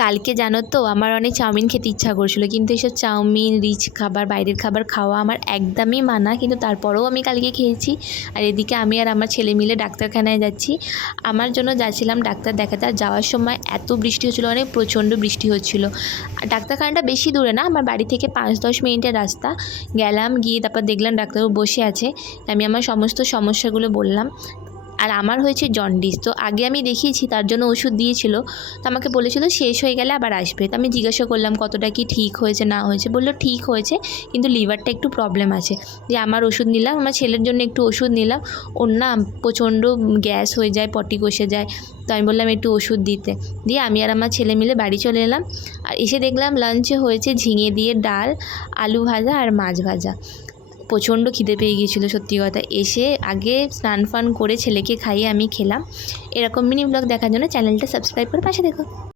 কালকে জানো তো আমার অনেক চাউমিন খেতে ইচ্ছা করছিল, কিন্তু এসব চাউমিন রিচ খাবার বাইরের খাবার খাওয়া আমার একদমই মানা, কিন্তু তারপরেও আমি কালকে খেয়েছি। আর এদিকে আমি আর আমার ছেলে মিলে ডাক্তারখানায় যাচ্ছি। আমার জন্য যাচ্ছিলাম ডাক্তার দেখাতে। আর যাওয়ার সময় এত বৃষ্টি হচ্ছিলো, অনেক প্রচণ্ড বৃষ্টি হচ্ছিলো। আর ডাক্তারখানাটা বেশি দূরে না, আমার বাড়ি থেকে 5-10 মিনিটের রাস্তা। গেলাম, গিয়ে তারপর দেখলাম ডাক্তারবাবু বসে আছে। আমি আমার সমস্ত সমস্যাগুলো বললাম। আর আমার হয়েছে জন্ডিস, তো আগে আমি দেখিয়েছি, তার জন্য ওষুধ দিয়েছিল। তো আমাকে বলেছিল শেষ হয়ে গেলে আবার আসবে। তো আমি জিজ্ঞাসা করলাম কতটা কি ঠিক হয়েছে না হয়েছে। বললো ঠিক হয়েছে, কিন্তু লিভারটা একটু প্রবলেম আছে। দিয়ে আমার ওষুধ নিলাম, আমার ছেলের জন্য একটু ওষুধ নিলাম। ওর না প্রচণ্ড গ্যাস হয়ে যায়, পটি কষে যায়। তো আমি বললাম একটু ওষুধ দিতে। দিয়ে আমি আর আমার ছেলে মিলে বাড়ি চলে এলাম। আর এসে দেখলাম লাঞ্চে হয়েছে ঝিঙে দিয়ে ডাল, আলু ভাজা আর মাছ ভাজা। প্রচণ্ড খিদে পেয়ে গিয়েছিলো সত্যি কথা। এসে আগে স্নান ফান করে ছেলেকে খাইয়ে আমি খেলাম। এরকম মিনি ব্লগ দেখার জন্য চ্যানেলটা সাবস্ক্রাইব করে পাশে দেখো।